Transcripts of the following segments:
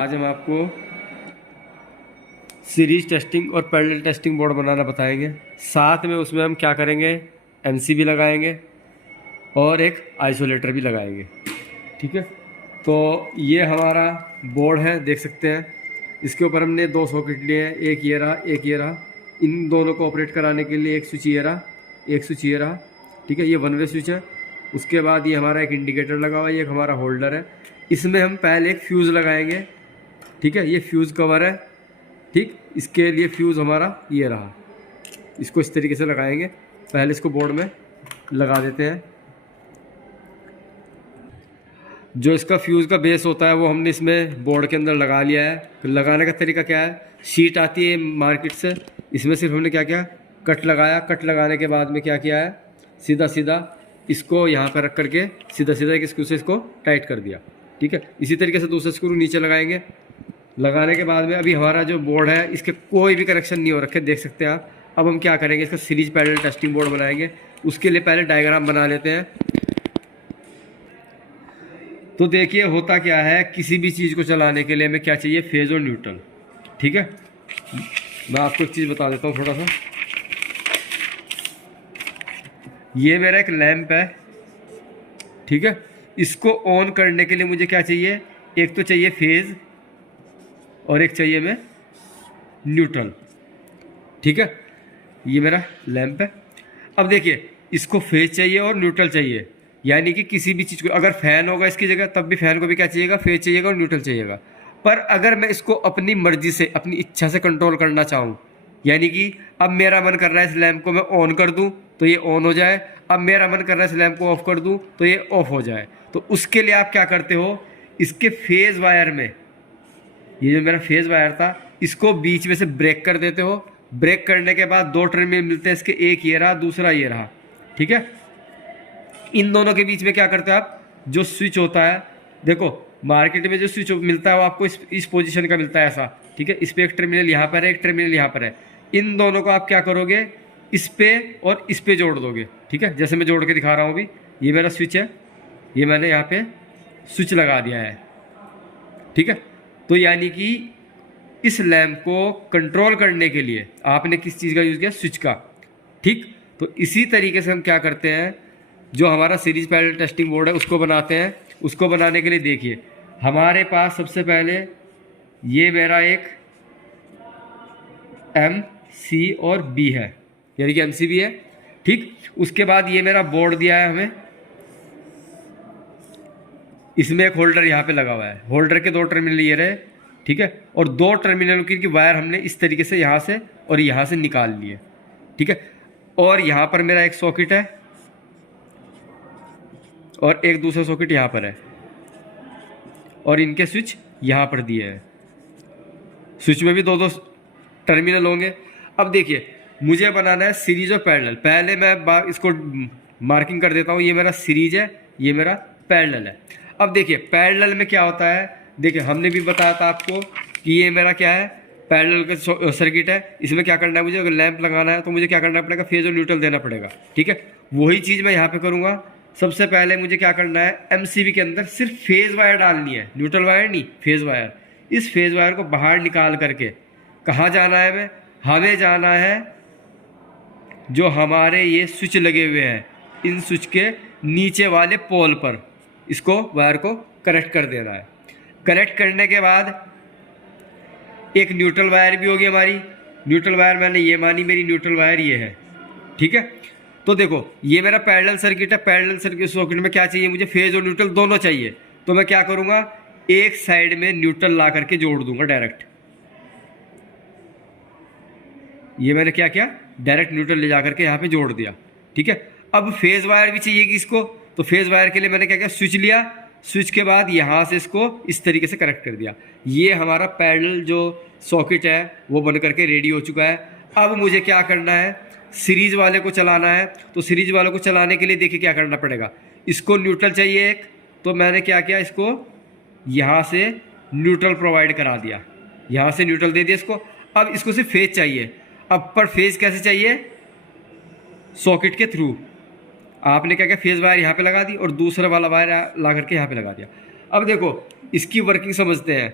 आज हम आपको सीरीज टेस्टिंग और पैरेलल टेस्टिंग बोर्ड बनाना बताएंगे। साथ में उसमें हम क्या करेंगे, एमसीबी लगाएंगे और एक आइसोलेटर भी लगाएंगे। ठीक है, तो ये हमारा बोर्ड है, देख सकते हैं। इसके ऊपर हमने दो सॉकेट लिए हैं, एक ये रहा, एक ये रहा। इन दोनों को ऑपरेट कराने के लिए एक स्विच ये रहा, एक स्विच ये रहा। ठीक है, ये वन वे स्विच है। उसके बाद ये हमारा एक इंडिकेटर लगा हुआ है, ये एक हमारा होल्डर है। इसमें हम पहले एक फ्यूज़ लगाएंगे। ठीक है, ये फ्यूज़ कवर है। ठीक, इसके लिए फ्यूज़ हमारा ये रहा, इसको इस तरीके से लगाएंगे। पहले इसको बोर्ड में लगा देते हैं। जो इसका फ्यूज़ का बेस होता है वो हमने इसमें बोर्ड के अंदर लगा लिया है। फिर लगाने का तरीका क्या है, शीट आती है मार्केट से, इसमें सिर्फ हमने क्या किया, कट लगाया। कट लगाने के बाद में क्या किया है, सीधा सीधा इसको यहाँ पर रख करके सीधा सीधा एक स्क्रू से इसको टाइट कर दिया। ठीक है, इसी तरीके से दूसरा स्क्रू नीचे लगाएंगे। लगाने के बाद में अभी हमारा जो बोर्ड है इसके कोई भी कनेक्शन नहीं हो रखे, देख सकते हैं आप। अब हम क्या करेंगे, इसका सीरीज पैरेलल टेस्टिंग बोर्ड बनाएंगे। उसके लिए पहले डायग्राम बना लेते हैं। तो देखिए होता क्या है, किसी भी चीज़ को चलाने के लिए हमें क्या चाहिए, फेज और न्यूट्रल। ठीक है, मैं आपको एक चीज़ बता देता हूँ थोड़ा सा। ये मेरा एक लैंप है। ठीक है, इसको ऑन करने के लिए मुझे क्या चाहिए, एक तो चाहिए फेज और एक चाहिए में न्यूट्रल। ठीक है, ये मेरा लैंप है। अब देखिए, इसको फेज चाहिए और न्यूट्रल चाहिए, यानी कि किसी भी चीज़ को, अगर फैन होगा इसकी जगह तब भी फैन को भी क्या चाहिएगा, फेज चाहिएगा और न्यूट्रल चाहिएगा। पर अगर मैं इसको अपनी मर्जी से, अपनी इच्छा से कंट्रोल करना चाहूँ, यानी कि अब मेरा मन कर रहा है इस लैंप को मैं ऑन कर दूँ तो ये ऑन हो जाए, अब मेरा मन कर रहा है इस लैंप को ऑफ कर दूँ तो ये ऑफ हो जाए, तो उसके लिए आप क्या करते हो, इसके फेज वायर में, ये जो मेरा फेज वायर था इसको बीच में से ब्रेक कर देते हो। ब्रेक करने के बाद दो टर्मिनल मिलते हैं इसके, एक ये रहा, दूसरा ये रहा। ठीक है, इन दोनों के बीच में क्या करते हो आप, जो स्विच होता है, देखो मार्केट में जो स्विच मिलता है वो आपको इस पोजीशन का मिलता है ऐसा। ठीक है, इस पे एक टर्मिनल यहाँ पर है, एक टर्मिनल यहाँ पर है। इन दोनों को आप क्या करोगे, इस पे और इस पे जोड़ दोगे। ठीक है, जैसे मैं जोड़ के दिखा रहा हूँ अभी, ये मेरा स्विच है, ये मैंने यहाँ पे स्विच लगा दिया है। ठीक है, तो यानी कि इस लैंप को कंट्रोल करने के लिए आपने किस चीज़ का यूज़ किया, स्विच का। ठीक, तो इसी तरीके से हम क्या करते हैं, जो हमारा सीरीज पैरेलल टेस्टिंग बोर्ड है उसको बनाते हैं। उसको बनाने के लिए देखिए, हमारे पास सबसे पहले ये मेरा एक एम सी और बी है, यानी कि एम सी बी है। ठीक, उसके बाद ये मेरा बोर्ड दिया है हमें, इसमें एक होल्डर यहाँ पे लगा हुआ है, होल्डर के दो टर्मिनल ये रहे। ठीक है, और दो टर्मिनलों की वायर हमने इस तरीके से यहाँ से और यहाँ से निकाल लिए। ठीक है, और यहाँ पर मेरा एक सॉकेट है और एक दूसरा सॉकेट यहाँ पर है, और इनके स्विच यहाँ पर दिए हैं। स्विच में भी दो दो टर्मिनल होंगे। अब देखिए, मुझे बनाना है सीरीज और पैरेलल। पहले मैं इसको मार्किंग कर देता हूँ, ये मेरा सीरीज है, ये मेरा पैरेलल है। अब देखिए पैरेलल में क्या होता है, देखिए हमने भी बताया था आपको कि ये मेरा क्या है, पैरेलल का सर्किट है। इसमें क्या करना है, मुझे अगर लैंप लगाना है तो मुझे क्या करना पड़ेगा, फेज और न्यूट्रल देना पड़ेगा। ठीक है, वही चीज़ मैं यहाँ पे करूँगा। सबसे पहले मुझे क्या करना है, एमसीबी के अंदर सिर्फ फेज वायर डालनी है, न्यूट्रल वायर नहीं, फेज वायर। इस फेज वायर को बाहर निकाल करके कहाँ जाना है, हमें जाना है जो हमारे ये स्विच लगे हुए हैं, इन स्विच के नीचे वाले पोल पर इसको वायर को कनेक्ट कर देना है। कनेक्ट करने के बाद एक न्यूट्रल वायर भी होगी हमारी। न्यूट्रल वायर मैंने ये मानी, मेरी न्यूट्रल वायर ये है। ठीक है, तो देखो ये मेरा पैरेलल सर्किट है। पैरेलल सर्किट सर्किट में क्या चाहिए, मुझे फेज और न्यूट्रल दोनों चाहिए। तो मैं क्या करूँगा, एक साइड में न्यूट्रल ला करके जोड़ दूंगा डायरेक्ट। ये मैंने क्या किया, डायरेक्ट न्यूट्रल ले जा करके यहाँ पे जोड़ दिया। ठीक है, अब फेज वायर भी चाहिए कि इसको, तो फेज वायर के लिए मैंने क्या किया, स्विच लिया। स्विच के बाद यहाँ से इसको इस तरीके से कनेक्ट कर दिया। ये हमारा पैरेलल जो सॉकेट है वो बन करके रेडी हो चुका है। अब मुझे क्या करना है, सीरीज वाले को चलाना है। तो सीरीज वाले को चलाने के लिए देखिए क्या करना पड़ेगा, इसको न्यूट्रल चाहिए एक, तो मैंने क्या किया, इसको यहाँ से न्यूट्रल प्रोवाइड करा दिया, यहाँ से न्यूट्रल दे दिया इसको। अब इसको सिर्फ फेज चाहिए। अब पर फेज कैसे चाहिए, सॉकेट के थ्रू। आपने क्या किया, फेज वायर यहाँ पे लगा दी और दूसरा वाला वायर ला करके यहाँ पे लगा दिया। अब देखो इसकी वर्किंग समझते हैं।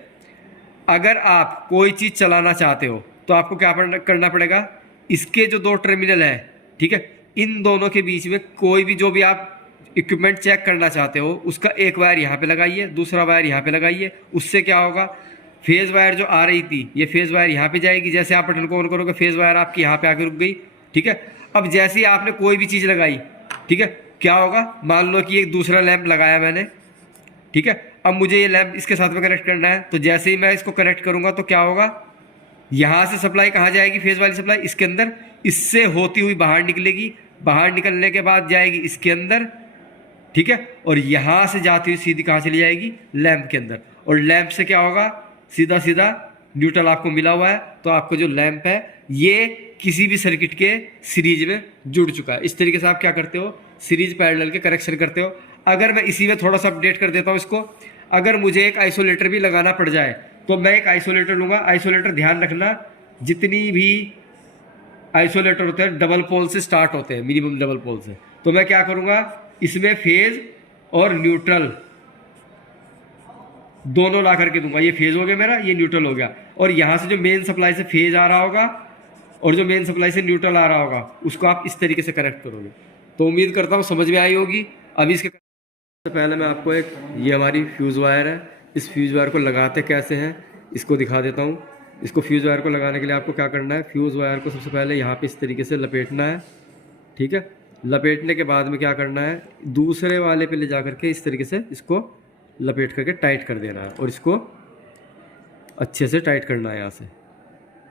अगर आप कोई चीज़ चलाना चाहते हो तो आपको क्या करना पड़ेगा, इसके जो दो टर्मिनल हैं, ठीक है, इन दोनों के बीच में कोई भी जो भी आप इक्विपमेंट चेक करना चाहते हो उसका एक वायर यहाँ पे लगाइए, दूसरा वायर यहाँ पे लगाइए। उससे क्या होगा, फेज़ वायर जो आ रही थी ये फेज़ वायर यहाँ पे जाएगी, जैसे आप बटन को ऑन करोगे फेज़ वायर आपकी यहाँ पे आके रुक गई, ठीक है। अब जैसे ही आपने कोई भी चीज़ लगाई, ठीक है, क्या होगा, मान लो कि एक दूसरा लैंप लगाया मैंने, ठीक है, अब मुझे ये लैंप इसके साथ में कनेक्ट करना है, तो जैसे ही मैं इसको कनेक्ट करूँगा तो क्या होगा, यहाँ से सप्लाई कहाँ जाएगी, फेज़ वाली सप्लाई इसके अंदर, इससे होती हुई बाहर निकलेगी, बाहर निकलने के बाद जाएगी इसके अंदर, ठीक है, और यहाँ से जाती हुई सीधी कहाँ चली जाएगी, लैंप के अंदर। और लैंप से क्या होगा, सीधा सीधा न्यूट्रल आपको मिला हुआ है, तो आपको जो लैंप है ये किसी भी सर्किट के सीरीज में जुड़ चुका है। इस तरीके से आप क्या करते हो, सीरीज पैरेलल के कनेक्शन करते हो। अगर मैं इसी में थोड़ा सा अपडेट कर देता हूँ इसको, अगर मुझे एक आइसोलेटर भी लगाना पड़ जाए तो मैं एक आइसोलेटर लूँगा। आइसोलेटर ध्यान रखना, जितनी भी आइसोलेटर होते हैं डबल पोल से स्टार्ट होते हैं, मिनिमम डबल पोल से। तो मैं क्या करूँगा, इसमें फेज और न्यूट्रल दोनों ला करके दूंगा। ये फेज हो गया मेरा, ये न्यूट्रल हो गया, और यहाँ से जो मेन सप्लाई से फेज आ रहा होगा और जो मेन सप्लाई से न्यूट्रल आ रहा होगा उसको आप इस तरीके से कनेक्ट करोगे। तो उम्मीद करता हूँ समझ में आई होगी। अभी इसके पहले मैं आपको एक, ये हमारी फ्यूज़ वायर है, इस फ्यूज़ वायर को लगाते कैसे हैं इसको दिखा देता हूँ। इसको फ्यूज़ वायर को लगाने के लिए आपको क्या करना है, फ्यूज़ वायर को सबसे पहले यहाँ पे इस तरीके से लपेटना है, ठीक है। लपेटने के बाद में क्या करना है, दूसरे वाले पे ले जा करके इस तरीके से इसको लपेट करके टाइट कर देना है, और इसको अच्छे से टाइट करना है यहाँ से,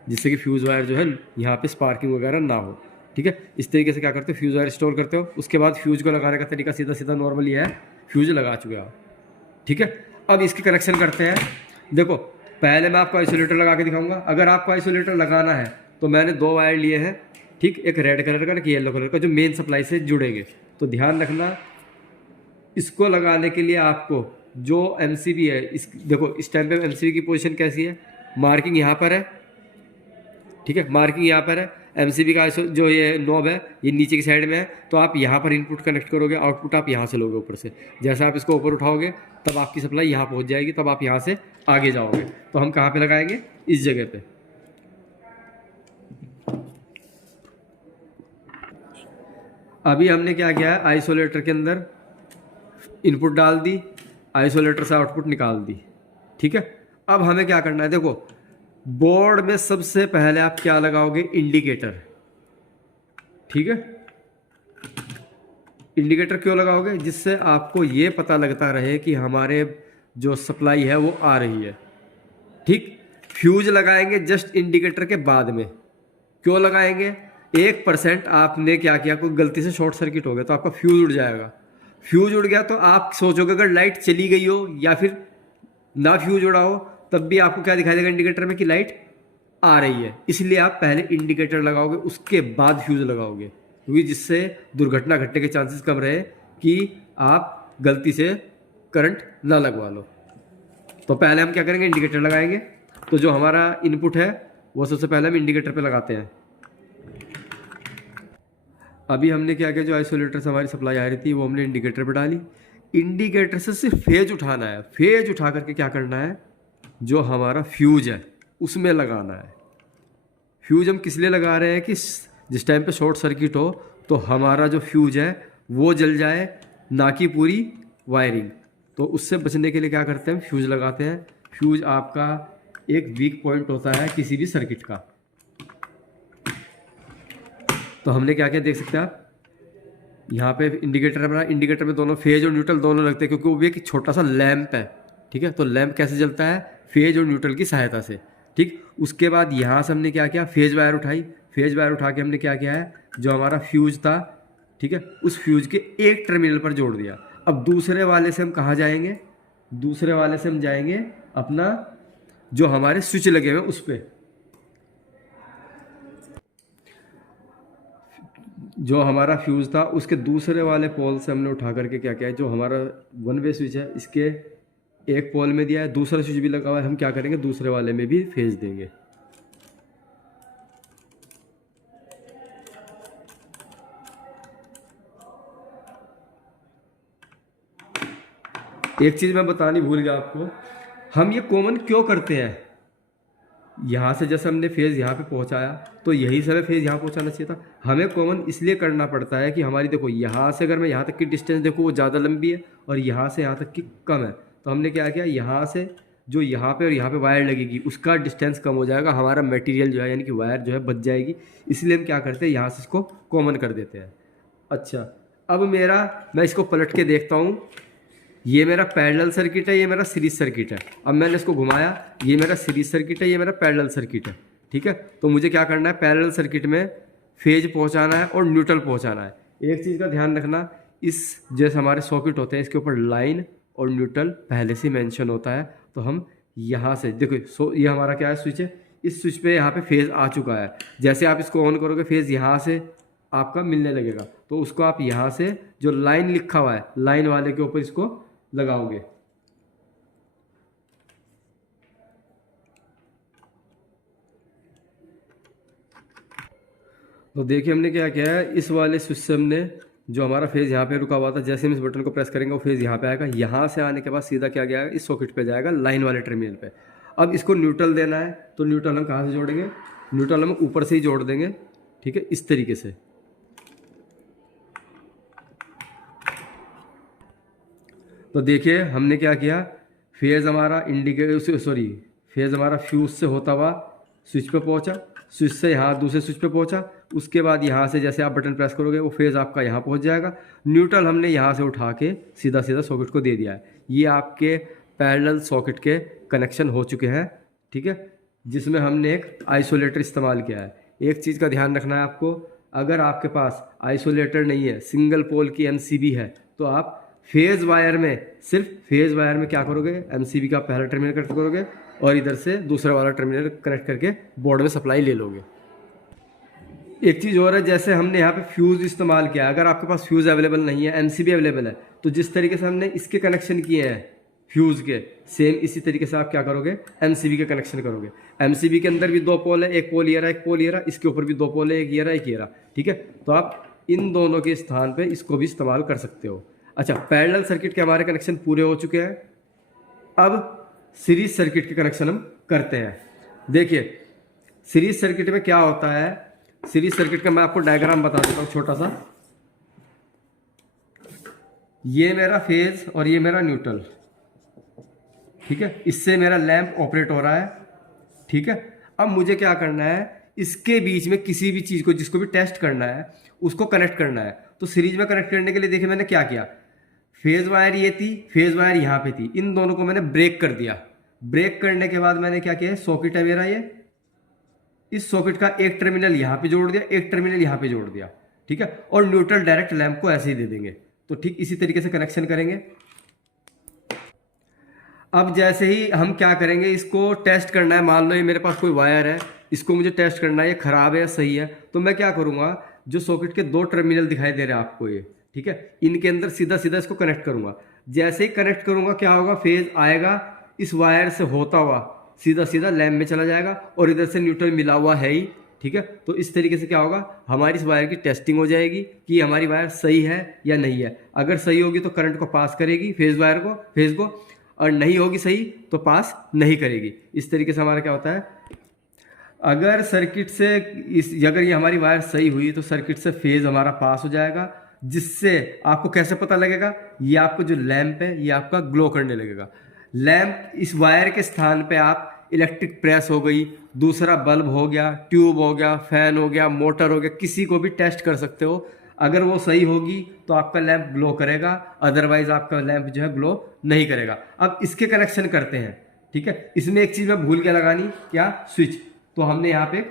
जिससे कि फ्यूज़ वायर जो है यहाँ पे स्पार्किंग वगैरह ना हो, ठीक है। इस तरीके से क्या करते हो, फ्यूज़ वायर इंस्टॉल करते हो। उसके बाद फ्यूज़ को लगाने का तरीका सीधा सीधा नॉर्मली है, फ्यूज़ लगा चुके आप, ठीक है। अब इसके कनेक्शन करते हैं। देखो पहले मैं आपको आइसोलेटर लगा के दिखाऊंगा। अगर आपको आइसोलेटर लगाना है तो मैंने दो वायर लिए हैं, ठीक, एक रेड कलर का एक येलो कलर का, जो मेन सप्लाई से जुड़ेंगे। तो ध्यान रखना, इसको लगाने के लिए आपको जो एमसीबी है, इस देखो इस टाइम पे एमसीबी की पोजीशन कैसी है, मार्किंग यहाँ पर है, ठीक है, मार्किंग यहाँ पर है। एमसीबी का जो ये नॉब है ये नीचे की साइड में है, तो आप यहाँ पर इनपुट कनेक्ट करोगे, आउटपुट आप यहाँ से लोगे ऊपर से। जैसे आप इसको ऊपर उठाओगे तब आपकी सप्लाई यहाँ पहुँच जाएगी, तब आप यहाँ से आगे जाओगे। तो हम कहाँ पे लगाएंगे, इस जगह पे। अभी हमने क्या किया है, आइसोलेटर के अंदर इनपुट डाल दी, आइसोलेटर से आउटपुट निकाल दी, ठीक है। अब हमें क्या करना है, देखो बोर्ड में सबसे पहले आप क्या लगाओगे, इंडिकेटर, ठीक है। इंडिकेटर क्यों लगाओगे, जिससे आपको ये पता लगता रहे कि हमारे जो सप्लाई है वो आ रही है, ठीक। फ्यूज लगाएंगे जस्ट इंडिकेटर के बाद में। क्यों लगाएंगे, 1% आपने क्या किया, कोई गलती से शॉर्ट सर्किट हो गया तो आपका फ्यूज उड़ जाएगा। फ्यूज उड़ गया तो आप सोचोगे अगर लाइट चली गई हो या फिर ना फ्यूज उड़ा हो, तब भी आपको क्या दिखाई देगा इंडिकेटर में कि लाइट आ रही है। इसलिए आप पहले इंडिकेटर लगाओगे, उसके बाद फ्यूज लगाओगे, क्योंकि जिससे दुर्घटना घटने के चांसेस कम रहे कि आप गलती से करंट ना लगवा लो। तो पहले हम क्या करेंगे, इंडिकेटर लगाएंगे। तो जो हमारा इनपुट है वो सबसे पहले हम इंडिकेटर पे लगाते हैं। अभी हमने क्या किया, जो आइसोलेटर से हमारी सप्लाई आ रही थी वो हमने इंडिकेटर पे डाली। इंडिकेटर से सिर्फ फेज उठाना है, फेज उठा करके क्या करना है, जो हमारा फ्यूज है उसमें लगाना है। फ्यूज हम किस लिए लगा रहे हैं कि जिस टाइम पे शॉर्ट सर्किट हो तो हमारा जो फ्यूज है वो जल जाए, ना कि पूरी वायरिंग। तो उससे बचने के लिए क्या करते हैं, फ्यूज लगाते हैं। फ्यूज आपका एक वीक पॉइंट होता है किसी भी सर्किट का। तो हमने क्या क्या देख सकते हैं आप, यहाँ पे इंडिकेटर बना, इंडिकेटर में दोनों फेज और न्यूट्रल दोनों लगते हैं, क्योंकि वो भी एक छोटा सा लैंप है, ठीक है। तो लैंप कैसे जलता है, फेज और न्यूट्रल की सहायता से, ठीक। उसके बाद यहाँ से हमने क्या किया, फेज वायर उठाई। फेज वायर उठा के हमने क्या किया है, जो हमारा फ्यूज था, ठीक है, उस फ्यूज के एक टर्मिनल पर जोड़ दिया। अब दूसरे वाले से हम कहाँ जाएंगे, दूसरे वाले से हम जाएंगे अपना जो हमारे स्विच लगे हुए उस पर। जो हमारा फ्यूज़ था उसके दूसरे वाले पोल से हमने उठा करके क्या किया है, जो हमारा वन वे स्विच है इसके एक पोल में दिया है, दूसरा स्विच भी लगा हुआ है, हम क्या करेंगे दूसरे वाले में भी फेज देंगे। एक चीज़ मैं बतानी भूल गया आपको, हम ये कॉमन क्यों करते हैं, यहाँ से जैसे हमने फेज़ यहाँ पे पहुँचाया तो यही समय फेज़ यहाँ पहुँचाना चाहिए था। हमें कॉमन इसलिए करना पड़ता है कि हमारी देखो यहाँ से अगर मैं यहाँ तक की डिस्टेंस देखूँ वो ज़्यादा लंबी है और यहाँ से यहाँ तक की कम है, तो हमने क्या किया, यहाँ से जो यहाँ पे और यहाँ पे वायर लगेगी उसका डिस्टेंस कम हो जाएगा, हमारा मटेरियल जो है यानी कि वायर जो है बच जाएगी। इसलिए हम क्या करते हैं, यहाँ से इसको कॉमन कर देते हैं। अच्छा, अब मैं इसको पलट के देखता हूँ, ये मेरा पैरेलल सर्किट है, ये मेरा सीरीज सर्किट है। अब मैंने इसको घुमाया, ये मेरा सीरीज सर्किट है, ये मेरा पैरेलल सर्किट है। ठीक है, तो मुझे क्या करना है, पैरेलल सर्किट में फेज पहुंचाना है और न्यूट्रल पहुंचाना है। एक चीज़ का ध्यान रखना, इस जैसे हमारे सॉकेट होते हैं इसके ऊपर लाइन और न्यूट्रल पहले से मेंशन होता है। तो हम यहाँ से देखो, ये हमारा क्या है, स्विच है, इस स्विच पे यहाँ पे फेज आ चुका है। जैसे आप इसको ऑन करोगे फेज यहाँ से आपका मिलने लगेगा, तो उसको आप यहाँ से जो लाइन लिखा हुआ है लाइन वाले के ऊपर इसको लगाओगे। तो देखिए हमने क्या किया है, इस वाले स्विच से हमने जो हमारा फेज यहाँ पे रुका हुआ था, जैसे हम इस बटन को प्रेस करेंगे वो फेज यहाँ पे आएगा। यहाँ से आने के बाद सीधा क्या गया, इस सॉकेट पे जाएगा, लाइन वाले टर्मिनल पे। अब इसको न्यूट्रल देना है, तो न्यूट्रल हम कहाँ से जोड़ेंगे, न्यूट्रल हम ऊपर से ही जोड़ देंगे। ठीक है, इस तरीके से। तो देखिए हमने क्या किया, फेज हमारा फेज हमारा फ्यूज से होता हुआ स्विच पे पहुंचा, स्विच से यहाँ दूसरे स्विच पे पहुंचा, उसके बाद यहाँ से जैसे आप बटन प्रेस करोगे वो फेज आपका यहाँ पहुंच जाएगा। न्यूट्रल हमने यहाँ से उठा के सीधा सीधा सॉकेट को दे दिया है। ये आपके पैरेलल सॉकेट के कनेक्शन हो चुके हैं। ठीक है, जिसमें हमने एक आइसोलेटर इस्तेमाल किया है। एक चीज़ का ध्यान रखना है आपको, अगर आपके पास आइसोलेटर नहीं है, सिंगल पोल की एमसीबी है, तो आप फेज वायर में सिर्फ फेज वायर में क्या करोगे, एमसीबी का पहला टर्मिनल कनेक्ट करोगे और इधर से दूसरा वाला टर्मिनल कनेक्ट करके बोर्ड में सप्लाई ले लोगे। एक चीज़ और है, जैसे हमने यहाँ पे फ्यूज़ इस्तेमाल किया, अगर आपके पास फ्यूज़ अवेलेबल नहीं है, एमसीबी अवेलेबल है, तो जिस तरीके से हमने इसके कनेक्शन किए हैं फ्यूज़ के, सेम इसी तरीके से आप क्या करोगे, एमसीबी के कनेक्शन करोगे। एमसीबी के अंदर भी दो पोल है, एक पोल ये रहा, एक पोल ये रहा, इसके ऊपर भी दो पोल है, एक ये रहा, एक ये रहा। ठीक है, तो आप इन दोनों के स्थान पे इसको भी इस्तेमाल कर सकते हो। अच्छा, पैरेलल सर्किट के हमारे कनेक्शन पूरे हो चुके हैं। अब सीरीज सर्किट के कनेक्शन हम करते हैं। देखिए सीरीज सर्किट में क्या होता है, सीरीज सर्किट का मैं आपको डायग्राम बता देता हूँ छोटा सा। ये मेरा फेज और ये मेरा न्यूट्रल। ठीक है, इससे मेरा लैंप ऑपरेट हो रहा है। ठीक है, अब मुझे क्या करना है, इसके बीच में किसी भी चीज़ को जिसको भी टेस्ट करना है उसको कनेक्ट करना है। तो सीरीज में कनेक्ट करने के लिए देखिए मैंने क्या किया, फेज वायर ये थी, फेज वायर यहाँ पे थी, इन दोनों को मैंने ब्रेक कर दिया। ब्रेक करने के बाद मैंने क्या किया, सॉकेट है मेरा ये, इस सॉकेट का एक टर्मिनल यहाँ पे जोड़ दिया, एक टर्मिनल यहाँ पे जोड़ दिया। ठीक है, और न्यूट्रल डायरेक्ट लैंप को ऐसे ही दे देंगे। तो ठीक इसी तरीके से कनेक्शन करेंगे। अब जैसे ही हम क्या करेंगे, इसको टेस्ट करना है। मान लो ये मेरे पास कोई वायर है, इसको मुझे टेस्ट करना है ये खराब है या सही है। तो मैं क्या करूँगा, जो सॉकेट के दो टर्मिनल दिखाई दे रहे हैं आपको ये, ठीक है, इनके अंदर सीधा सीधा इसको कनेक्ट करूँगा। जैसे ही कनेक्ट करूँगा क्या होगा, फेज आएगा इस वायर से होता हुआ सीधा सीधा लैंप में चला जाएगा और इधर से न्यूट्रल मिला हुआ है ही। ठीक है, तो इस तरीके से क्या होगा, हमारी इस वायर की टेस्टिंग हो जाएगी कि हमारी वायर सही है या नहीं है। अगर सही होगी तो करंट को पास करेगी फेज को, और नहीं होगी सही तो पास नहीं करेगी। इस तरीके से हमारा क्या होता है, अगर सर्किट से अगर ये हमारी वायर सही हुई तो सर्किट से फेज हमारा पास हो जाएगा। जिससे आपको कैसे पता लगेगा, ये आपको जो लैंप है ये आपका ग्लो करने लगेगा। लैंप इस वायर के स्थान पे आप इलेक्ट्रिक प्रेस हो गई, दूसरा बल्ब हो गया, ट्यूब हो गया, फैन हो गया, मोटर हो गया, किसी को भी टेस्ट कर सकते हो। अगर वो सही होगी तो आपका लैंप ग्लो करेगा, अदरवाइज आपका लैंप जो है ग्लो नहीं करेगा। अब इसके कनेक्शन करते हैं। ठीक है, इसमें एक चीज़ मैं भूल के लगानी, क्या, स्विच। तो हमने यहाँ पे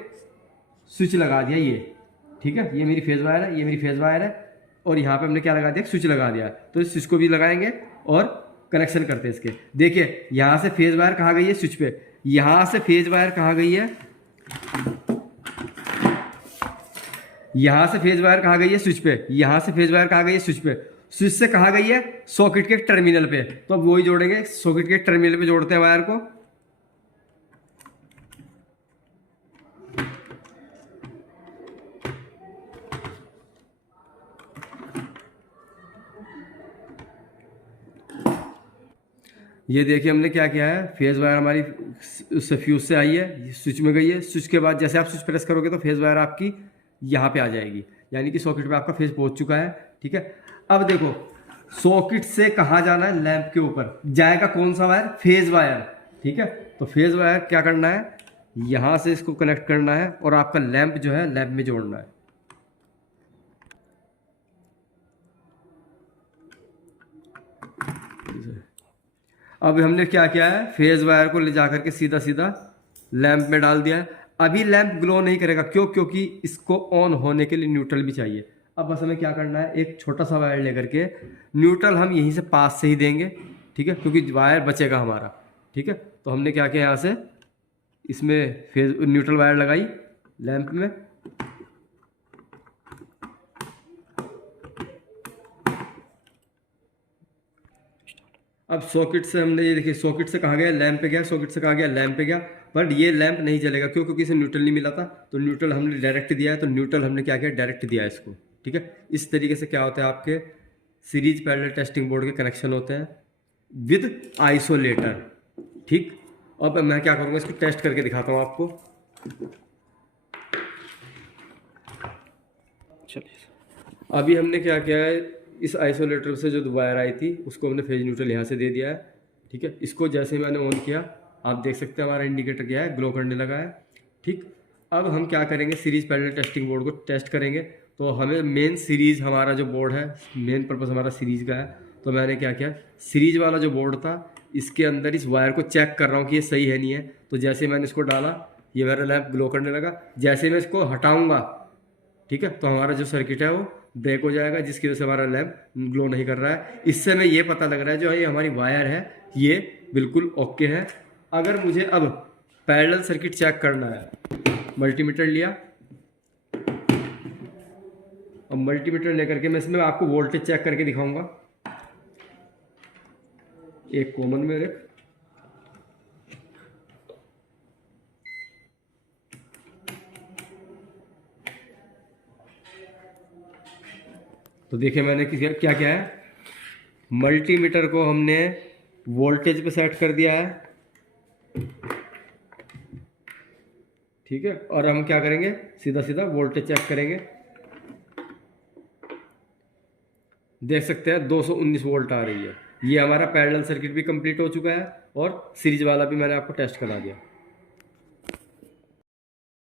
स्विच लगा दिया ये। ठीक है, ये मेरी फेज वायर है, ये मेरी फेज वायर है, और यहाँ पे हमने क्या लगा दिया, स्विच लगा दिया। तो इस स्विच को भी लगाएंगे और कनेक्शन करते हैं इसके। देखिए यहाँ से फेज वायर कहाँ गई है, स्विच पे। यहाँ से फेज वायर कहाँ गई है, यहाँ से फेज वायर कहाँ गई है, स्विच पे। यहाँ से फेज वायर कहाँ गई है, स्विच पे। स्विच से कहाँ गई है, सॉकेट के टर्मिनल पे। तो अब वही जोड़ेंगे, सॉकेट के टर्मिनल पे जोड़ते हैं वायर को। ये देखिए हमने क्या किया है, फेज़ वायर हमारी उससे फ्यूज से आई है, स्विच में गई है। स्विच के बाद जैसे आप स्विच प्रेस करोगे तो फेज़ वायर आपकी यहाँ पे आ जाएगी, यानी कि सॉकेट पे आपका फेज़ पहुँच चुका है। ठीक है, अब देखो सॉकेट से कहाँ जाना है, लैंप के ऊपर जाएगा कौन सा वायर, फेज़ वायर। ठीक है, तो फेज़ वायर क्या करना है, यहाँ से इसको कनेक्ट करना है और आपका लैंप जो है लैंप में जोड़ना है। अब हमने क्या किया है, फेज वायर को ले जाकर के सीधा सीधा लैंप में डाल दिया है। अभी लैंप ग्लो नहीं करेगा, क्यों, क्योंकि इसको ऑन होने के लिए न्यूट्रल भी चाहिए। अब बस हमें क्या करना है, एक छोटा सा वायर लेकर के न्यूट्रल हम यहीं से पास से ही देंगे। ठीक है, क्योंकि वायर बचेगा हमारा। ठीक है, तो हमने क्या किया, यहाँ से इसमें फेज न्यूट्रल वायर लगाई लैंप में। अब सॉकेट से हमने, ये देखिए सॉकेट से कहाँ गया, लैंप पे गया, सॉकेट से कहाँ गया, लैंप पे गया। बट ये लैंप नहीं चलेगा, क्यों, क्योंकि इसे न्यूट्रल नहीं मिला था। तो न्यूट्रल हमने डायरेक्ट दिया है, तो न्यूट्रल हमने क्या किया, डायरेक्ट दिया है इसको। ठीक है, इस तरीके से क्या होता है, आपके सीरीज पैरेलल टेस्टिंग बोर्ड के कनेक्शन होते हैं विद आइसोलेटर। ठीक, अब मैं क्या करूँगा, इसको टेस्ट करके दिखाता हूँ आपको। चलिए, अभी हमने क्या किया है, इस आइसोलेटर से जो वायर आई थी उसको हमने फेज न्यूट्रल यहाँ से दे दिया है। ठीक है, इसको जैसे मैंने ऑन किया, आप देख सकते हैं हमारा इंडिकेटर क्या है, ग्लो करने लगा है। ठीक, अब हम क्या करेंगे, सीरीज पैरेलल टेस्टिंग बोर्ड को टेस्ट करेंगे। तो हमें मेन सीरीज, हमारा जो बोर्ड है, मेन पर्पस हमारा सीरीज का है। तो मैंने क्या किया, सीरीज वाला जो बोर्ड था इसके अंदर इस वायर को चेक कर रहा हूँ कि ये सही है नहीं है। तो जैसे मैंने इसको डाला, ये मेरा लैंप ग्लो करने लगा। जैसे मैं इसको हटाऊंगा, ठीक है, तो हमारा जो सर्किट है वो ब्रेक हो जाएगा, जिसकी वजह से हमारा लैंप ग्लो नहीं कर रहा है। इससे हमें ये पता लग रहा है जो ये हमारी वायर है ये बिल्कुल ओके है। अगर मुझे अब पैरेलल सर्किट चेक करना है, मल्टीमीटर लिया, अब मल्टीमीटर लेकर के मैं इसमें आपको वोल्टेज चेक करके दिखाऊंगा। एक कॉमन में रख, तो देखिए मैंने क्या क्या है, मल्टीमीटर को हमने वोल्टेज पे सेट कर दिया है। ठीक है, और हम क्या करेंगे, सीधा सीधा वोल्टेज चेक करेंगे। देख सकते हैं 219 वोल्ट आ रही है। ये हमारा पैरेलल सर्किट भी कंप्लीट हो चुका है और सीरीज वाला भी मैंने आपको टेस्ट करा दिया।